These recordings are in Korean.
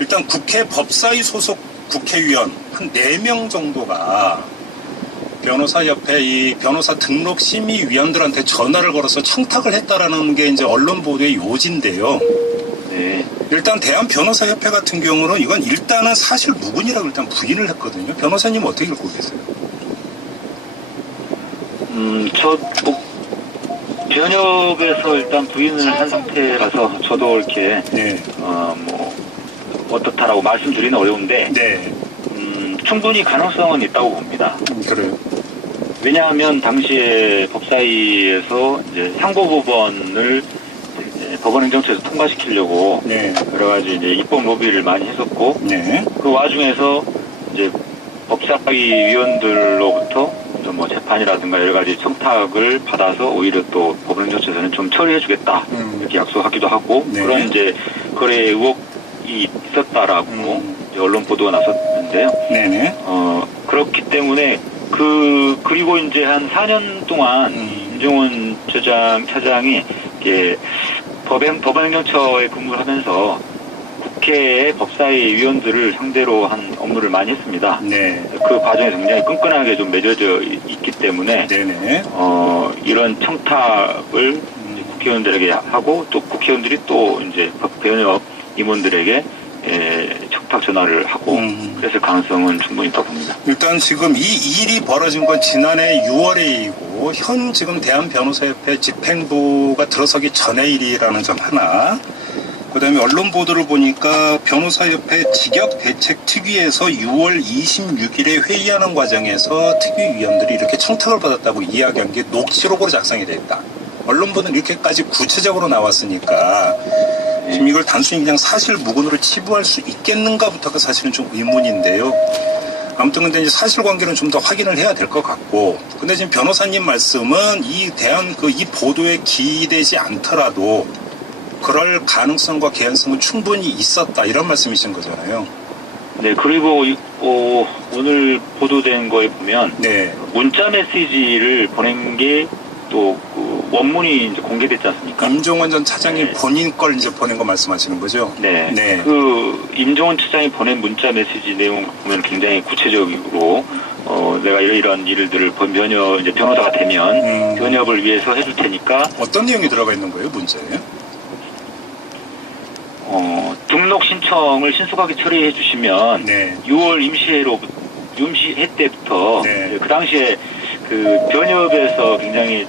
일단 국회 법사위 소속 국회의원 한 4명 정도가 변호사협회 이 변호사 등록 심의위원들한테 전화를 걸어서 청탁을 했다라는 게 이제 언론 보도의 요지인데요. 네. 일단 대한변호사협회 같은 경우는 이건 일단은 사실 무근이라고 일단 부인을 했거든요. 변호사님 어떻게 읽고 계세요? 변협에서 일단 부인을 한 상태라서 저도 이렇게 네. 어떻다라고 말씀드리는 어려운데 네. 충분히 가능성은 있다고 봅니다. 그래요. 왜냐하면 당시에 법사위에서 이제 상고법원을 이제 법원행정처에서 통과시키려고 네. 여러 가지 이제 입법 로비를 많이 했었고 네. 그 와중에서 이제 법사위 위원들로부터 뭐 재판이라든가 여러 가지 청탁을 받아서 오히려 또 법원행정처에서는 좀 처리해주겠다 이렇게 약속하기도 하고 네. 그런 이제 거래 의혹이 있었다라고 이제 언론 보도가 나섰는데요. 네네. 그렇기 때문에 그리고 이제 한 4년 동안 임종원 차장이 이렇게 법원행정처에 근무를 하면서 국회의 법사위 위원들을 상대로 한 업무를 많이 했습니다. 네. 그 과정에서 굉장히 끈끈하게 좀 맺어져 있기 때문에 네네. 이런 청탁을 이제 국회의원들에게 하고 또 국회의원들이 또 이제 변협 임원들에게 청탁 전화를 하고 그랬을 가능성은 충분히 있다고 봅니다. 일단 지금 이 일이 벌어진 건 지난해 6월이고 현 지금 대한변호사협회 집행부가 들어서기 전의 일이라는 점 하나, 그 다음에 언론 보도를 보니까 변호사협회 직역대책특위에서 6월 26일에 회의하는 과정에서 특위위원들이 이렇게 청탁을 받았다고 이야기한 게 녹취록으로 작성이 돼 있다. 언론 보도는 이렇게까지 구체적으로 나왔으니까 지금 이걸 단순히 그냥 사실 무근으로 치부할 수 있겠는가부터가 사실은 좀 의문인데요. 아무튼 근데 이제 사실관계는 좀 더 확인을 해야 될 것 같고, 근데 지금 변호사님 말씀은 이 보도에 기대지 않더라도 그럴 가능성과 개연성은 충분히 있었다 이런 말씀이신 거잖아요. 네, 그리고 오늘 보도된 거에 보면 네. 문자 메시지를 보낸 게 또 원문이 이제 공개됐지 않습니까? 임종원 전 차장이 네. 본인 걸 이제 보낸 거 말씀하시는 거죠? 네. 네. 그 임종원 차장이 보낸 문자 메시지 내용 보면 굉장히 구체적으로 내가 이런 일들을 이제 변호사가 되면 변협을 위해서 해줄 테니까 어떤 내용이 들어가 있는 거예요, 문자에? 등록 신청을 신속하게 처리해 주시면 네. 6월 임시회 때부터 네. 그 당시에 그 변협에서 굉장히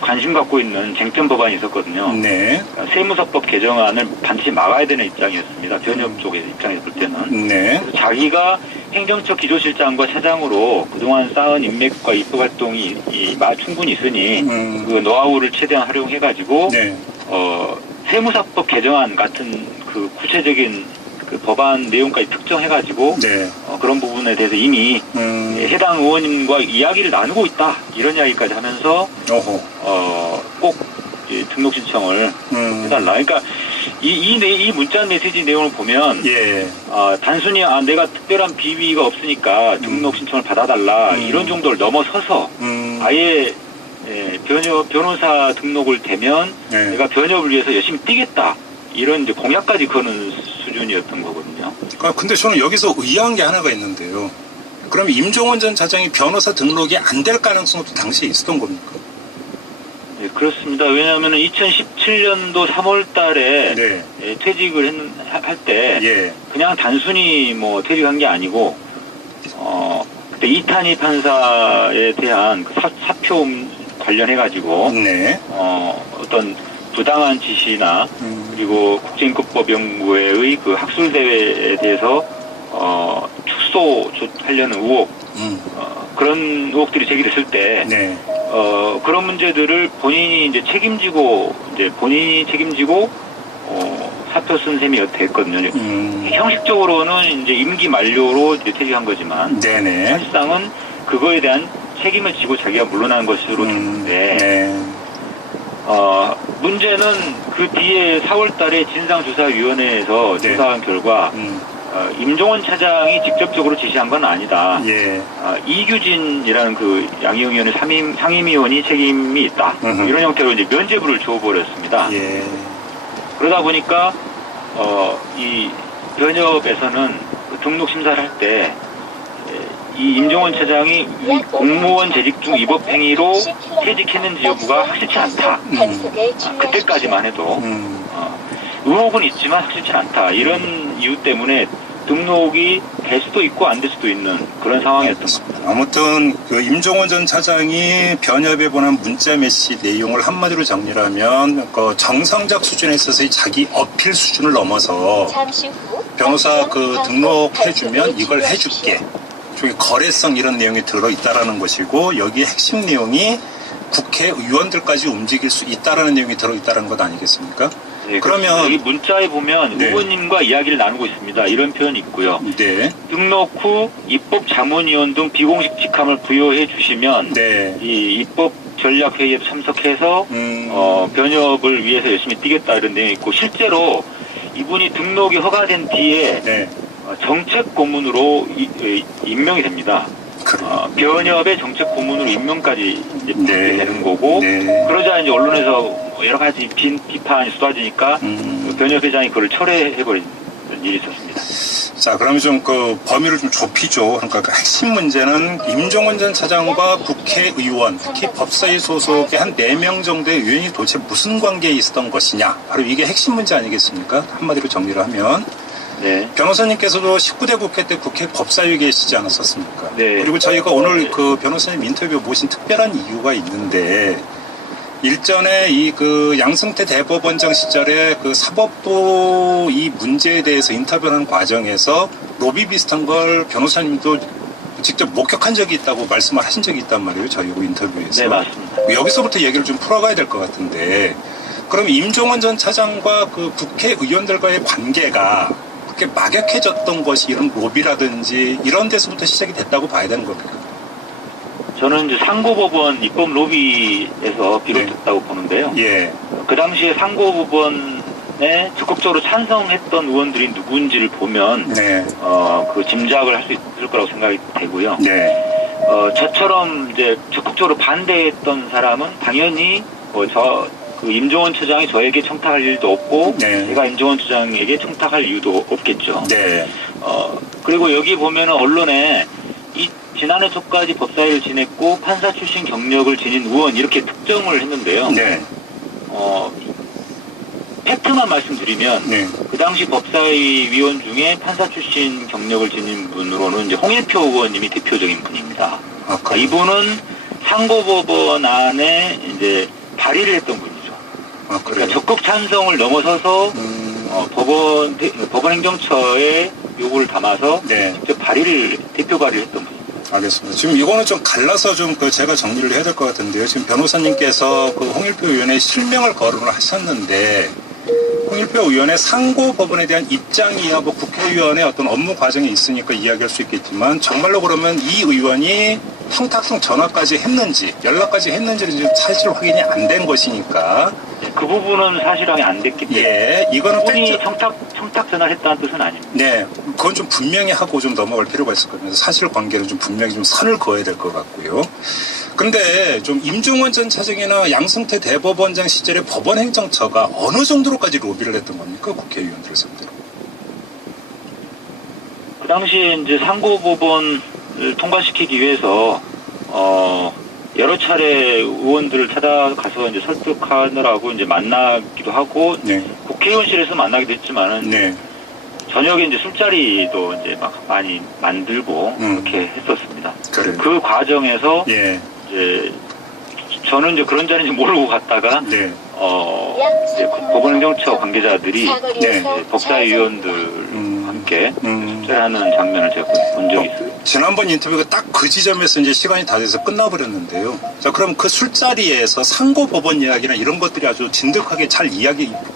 관심 갖고 있는 쟁점 법안이 있었거든요. 네. 그러니까 세무서법 개정안을 반드시 막아야 되는 입장이었습니다. 변협 쪽의 입장에서 볼 때는. 네. 그래서 자기가 행정처 기조실장과 차장으로 그동안 쌓은 인맥과 입법 활동이 충분히 있으니 그 노하우를 최대한 활용해가지고 네. 세무사법 개정안 같은 그 구체적인 그 법안 내용까지 특정해가지고 네. 그런 부분에 대해서 이미 해당 의원님과 이야기를 나누고 있다 이런 이야기까지 하면서 꼭 등록 신청을 해달라. 그러니까 이 문자 메시지 내용을 보면 예. 단순히 내가 특별한 비위가 없으니까 등록 신청을 받아달라 이런 정도를 넘어서서 아예 변호사 등록을 되면 네. 내가 변협을 위해서 열심히 뛰겠다 이런 이제 공약까지 거는 수준이었던 거거든요. 근데 저는 여기서 의아한 게 하나가 있는데요. 그럼 임종원 전 차장이 변호사 등록이 안 될 가능성도 당시에 있었던 겁니까? 네, 그렇습니다. 왜냐하면 2017년도 3월 달에 네. 퇴직을 할 때 예. 그냥 단순히 뭐 퇴직한 게 아니고 그때 이탄희 판사에 대한 그 사표 관련해가지고 네. 어떤 부당한 지시나 그리고 국제인권법 연구회의 그 학술대회에 대해서 축소하려는 의혹 그런 의혹들이 제기됐을 때 네. 그런 문제들을 본인이 책임지고 사표 쓴 셈이 됐거든요. 형식적으로는 이제 임기 만료로 이제 퇴직한 거지만 네네. 사실상은 그거에 대한 책임을 지고 자기가 물러난 것으로 됐는데 네. 문제는 그 뒤에 4월 달에 진상조사위원회에서 네. 조사한 결과 임종원 차장이 직접적으로 지시한 건 아니다. 예. 이규진이라는 그 양희영 의원의 상임위원이 책임이 있다. 이런 형태로 이제 면죄부를 줘버렸습니다. 예. 그러다 보니까 이 변협에서는 등록 심사를 할 때 이 임종원 차장이 공무원 재직 중 위법 행위로 퇴직했는지 여부가 확실치 않다. 그때까지만 해도 의혹은 있지만 확실치 않다. 이런 이유 때문에 등록이 될 수도 있고 안 될 수도 있는 그런 상황이었던 겁니다. 아무튼 그 임종원 전 차장이 변협에 보낸 문자 메시지 내용을 한마디로 정리하면 그 정상적 수준에 있어서 자기 어필 수준을 넘어서 변호사 그 등록해주면 이걸 해줄게. 저기 거래성 이런 내용이 들어있다라는 것이고 여기에 핵심 내용이 국회의원들까지 움직일 수 있다라는 내용이 들어있다는 것 아니겠습니까? 네, 그러면 여기 문자에 보면 네. 의원님과 이야기를 나누고 있습니다. 이런 표현이 있고요. 네. 등록 후 입법 자문위원 등 비공식 직함을 부여해 주시면 네. 이 입법 전략 회의에도 참석해서 변협을 위해서 열심히 뛰겠다 이런 내용이 있고 실제로 이분이 등록이 허가된 뒤에 네. 정책 고문으로 임명이 됩니다. 변협의 정책 고문으로 임명까지 이제 받게 네. 되는 거고 네. 그러자 이제 언론에서 여러 가지 비판이 쏟아지니까 변협 회장이 그걸 철회해버린 일이 있었습니다. 자, 그러면 좀 그 범위를 좀 좁히죠. 그러니까 그 핵심 문제는 임종원 전 차장과 국회의원, 특히 법사위 소속의 한 4명 정도의 의원이 도대체 무슨 관계에 있었던 것이냐. 바로 이게 핵심 문제 아니겠습니까? 한마디로 정리를 하면. 네. 변호사님께서도 19대 국회 때 국회 법사위에 계시지 않았었습니까? 네. 그리고 저희가 오늘 그 변호사님 인터뷰에 모신 특별한 이유가 있는데, 일전에 이 그 양승태 대법원장 시절에 그 사법부 이 문제에 대해서 인터뷰하는 과정에서 로비 비슷한 걸 변호사님도 직접 목격한 적이 있다고 말씀을 하신 적이 있단 말이에요. 저희하고 인터뷰에서. 네, 맞습니다. 여기서부터 얘기를 좀 풀어가야 될 것 같은데, 그럼 임종원 전 차장과 그 국회의원들과의 관계가 그렇게 막역해졌던 것이 이런 로비라든지 이런 데서부터 시작이 됐다고 봐야 되는 겁니까? 저는 이제 상고법원 입법 로비에서 비롯됐다고 보는데요. 예. 그 당시에 상고법원에 적극적으로 찬성했던 의원들이 누구인지를 보면 네. 그 짐작을 할 수 있을 거라고 생각이 되고요. 네. 저처럼 이제 적극적으로 반대했던 사람은 당연히 그 임종원 처장이 저에게 청탁할 일도 없고 네. 제가 임종원 처장에게 청탁할 이유도 없겠죠. 네. 그리고 여기 보면은 언론에 이 지난해 초까지 법사위를 지냈고 판사 출신 경력을 지닌 의원 이렇게 특정을 했는데요. 네. 팩트만 말씀드리면 네. 그 당시 법사위 위원 중에 판사 출신 경력을 지닌 분으로는 이제 홍일표 의원님이 대표적인 분입니다. 이분은 상고법원 안에 이제 발의를 했던 분이죠. 그러니까 적극 찬성을 넘어서서 법원 행정처의 요구를 담아서 네. 직접 대표 발의를 했던 분입니다. 알겠습니다. 지금 이거는 좀 갈라서 좀 제가 정리를 해야 될 것 같은데요. 지금 변호사님께서 그 홍일표 의원의 실명을 거론을 하셨는데 홍일표 의원의 상고법원에 대한 입장이야 뭐 국회의원의 어떤 업무 과정이 있으니까 이야기할 수 있겠지만 정말로 그러면 이 의원이 청탁성 전화까지 했는지 연락까지 했는지는 지금 사실 확인이 안 된 것이니까 그 부분은 사실 확인 안 됐기 때문에 예, 이거는 본인이 청탁 전화를 했다는 뜻은 아닙니다. 네, 그건 좀 분명히 하고 좀 넘어갈 필요가 있을 것 같아요. 사실관계는 좀 분명히 좀 선을 그어야 될 것 같고요. 근데 좀 임종원 전 차장이나 양승태 대법원장 시절에 법원 행정처가 어느 정도로까지 로비를 했던 겁니까? 국회의원들을 상대로. 그 당시에 이제 상고법원을 통과시키기 위해서 여러 차례 의원들을 찾아가서 이제 설득하느라고 이제 만나기도 하고 네. 국회의원실에서 만나기도 했지만은 네. 저녁에 이제 술자리도 이제 막 많이 만들고 그렇게 했었습니다. 그래요. 그 과정에서 예. 이제 저는 이제 그런 자리인지 모르고 갔다가 네. 이제 법원행정처 관계자들이 네. 법사위 의원들 함께 술자리하는 장면을 제가 본 적이 있어요. 지난번 인터뷰가 딱 그 지점에서 이제 시간이 다 돼서 끝나버렸는데요. 자, 그럼 그 술자리에서 상고법원 이야기나 이런 것들이 아주 진득하게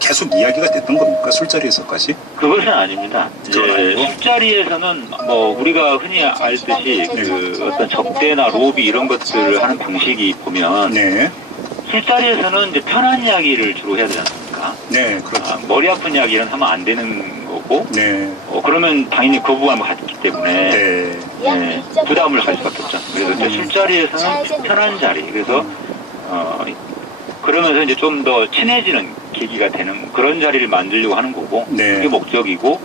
계속 이야기가 됐던 겁니까? 술자리에서까지? 그것은 아닙니다. 술자리에서는 뭐 우리가 흔히 알듯이 그 어떤 접대나 로비 이런 것들을 하는 방식이 보면 네. 술자리에서는 이제 편한 이야기를 주로 해야 되지 않습니까? 네, 그렇죠. 머리 아픈 이야기는 하면 안 되는 거고, 네. 그러면 당연히 거부감을 갖기 때문에 네. 부담을 가질 수밖에 없죠. 그래서 이제 술자리에서는 편한 자리. 그래서 그러면서 이제 좀 더 친해지는 계기가 되는 그런 자리를 만들려고 하는 거고, 네. 그게 목적이고,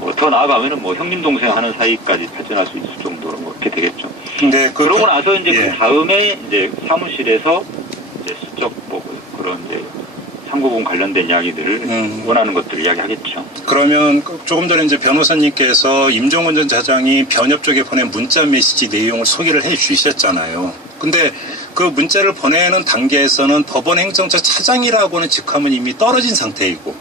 뭐 더 나아가면은 뭐 형님 동생 하는 사이까지 발전할 수 있을 정도로 뭐 그렇게 되겠죠. 근데 그러고 나서 이제 예. 그 다음에 이제 사무실에서 이제 수적 뭐 그런 이제 상고분 관련된 이야기들을 원하는 것들을 이야기하겠죠. 그러면 조금 전에 이제 변호사님께서 임종원 전 차장이 변협 쪽에 보낸 문자 메시지 내용을 소개를 해 주셨잖아요. 근데 그 문자를 보내는 단계에서는 법원 행정처 차장이라고는 직함은 이미 떨어진 상태이고,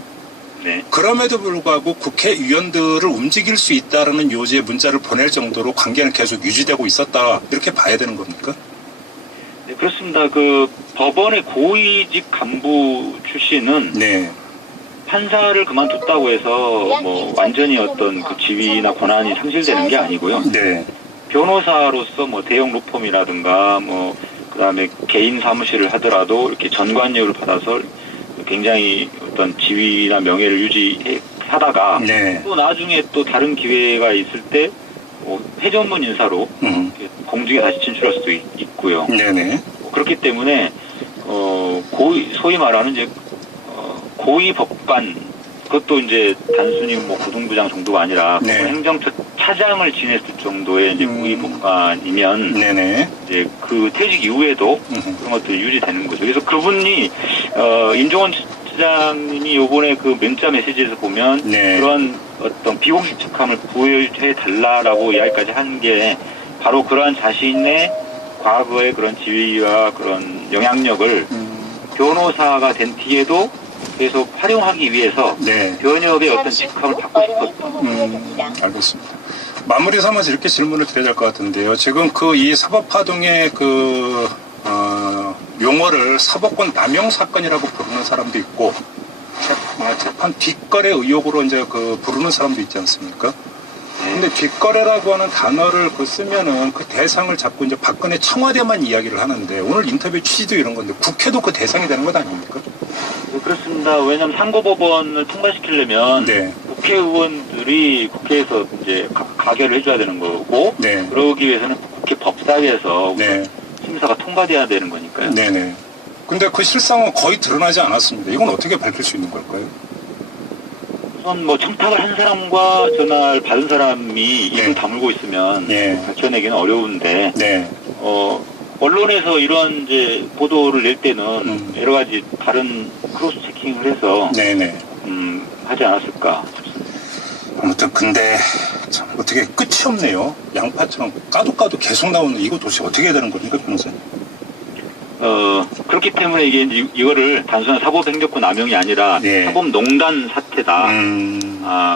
네. 그럼에도 불구하고 국회의원들을 움직일 수 있다라는 요지의 문자를 보낼 정도로 관계는 계속 유지되고 있었다, 이렇게 봐야 되는 겁니까? 네, 그렇습니다. 그 법원의 고위직 간부 출신은 네. 판사를 그만뒀다고 해서 뭐 완전히 어떤 그 지위나 권한이 상실되는 게 아니고요. 네. 변호사로서 뭐 대형 로펌이라든가 뭐 그다음에 개인 사무실을 하더라도 이렇게 전관료를 받아서 굉장히 어떤 지위나 명예를 유지하다가 네. 또 나중에 또 다른 기회가 있을 때 뭐 회전문 인사로 공직에 다시 진출할 수도 있고요. 네네. 그렇기 때문에 고위, 소위 말하는 이제 고위 법관, 그것도 이제 단순히 뭐 고등부장 정도가 아니라 네. 행정처 차장을 지냈을 정도의 이제 고위 법관이면 네네. 이제 그 퇴직 이후에도 그런 것들이 유지되는 거죠. 그래서 그분이 임종원 차장님이 요번에 그 문자 메시지에서 보면 네. 그런 어떤 비공식 직함을 부여해 달라라고 이야기까지 한 게 바로 그러한 자신의 과거의 그런 지위와 그런 영향력을 변호사가 된 뒤에도 계속 활용하기 위해서 네. 변협의 어떤 직함을 받고 싶었던. 알겠습니다. 마무리 삼아서 이렇게 질문을 드려야 될 것 같은데요. 지금 그 이 사법파동의 그 용어를 사법권 남용 사건이라고 부르는 사람도 있고, 재판 뒷거래 의혹으로 이제 그 부르는 사람도 있지 않습니까? 근데 뒷거래라고 하는 단어를 그 쓰면은 그 대상을 자꾸 이제 박근혜 청와대만 이야기를 하는데, 오늘 인터뷰 취지도 이런 건데 국회도 그 대상이 되는 것 아닙니까? 네, 그렇습니다. 왜냐하면 상고법원을 통과시키려면 네. 국회의원들이 국회에서 이제 가결을 해줘야 되는 거고, 네. 그러기 위해서는 국회 법사위에서 네. 심사가 통과돼야 되는 거니까요. 네네. 근데 그 실상은 거의 드러나지 않았습니다. 이건 어떻게 밝힐 수 있는 걸까요? 우선 뭐 청탁을 한 사람과 전화를 받은 사람이 입을 네. 다물고 있으면 네. 밝혀내기는 어려운데, 네. 언론에서 이런 이제 보도를 낼 때는 여러 가지 다른 크로스 체킹을 해서 네네. 하지 않았을까. 아무튼 근데 참 어떻게 끝이 없네요. 양파처럼 까도 계속 나오는 이거 도대체 어떻게 해야 되는 겁니까, 변호사님? 그렇기 때문에 이게 이거를 단순한 사법행정권 남용이 아니라 네. 사법농단 사태다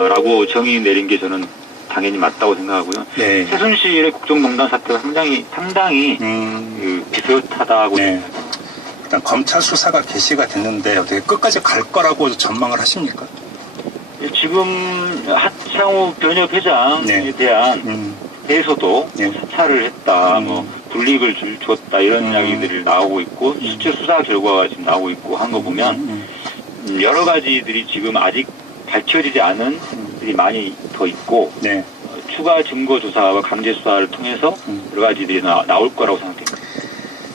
라고 정의 내린 게 저는 당연히 맞다고 생각하고요. 네. 최순실의 국정농단 사태가 상당히 비슷하다고 네. 일단 검찰 수사가 개시가 됐는데 어떻게 끝까지 갈 거라고 전망을 하십니까? 지금 하창우 변협 회장에 네. 대한 대해서도 네. 사찰을 했다, 뭐 불이익을 줬다 이런 이야기들이 나오고 있고 실제 수사 결과가 지금 나오고 있고 한 거 보면 여러 가지들이 지금 아직 밝혀지지 않은 들이 많이 더 있고 네. 추가 증거 조사와 강제 수사를 통해서 여러 가지들이 나올 거라고 생각됩니다.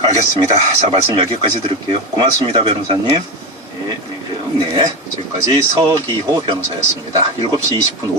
알겠습니다. 자, 말씀 여기까지 드릴게요. 고맙습니다, 변호사님. 네, 안녕히 계세요. 네, 지금까지 서기호 변호사였습니다. 7시 20분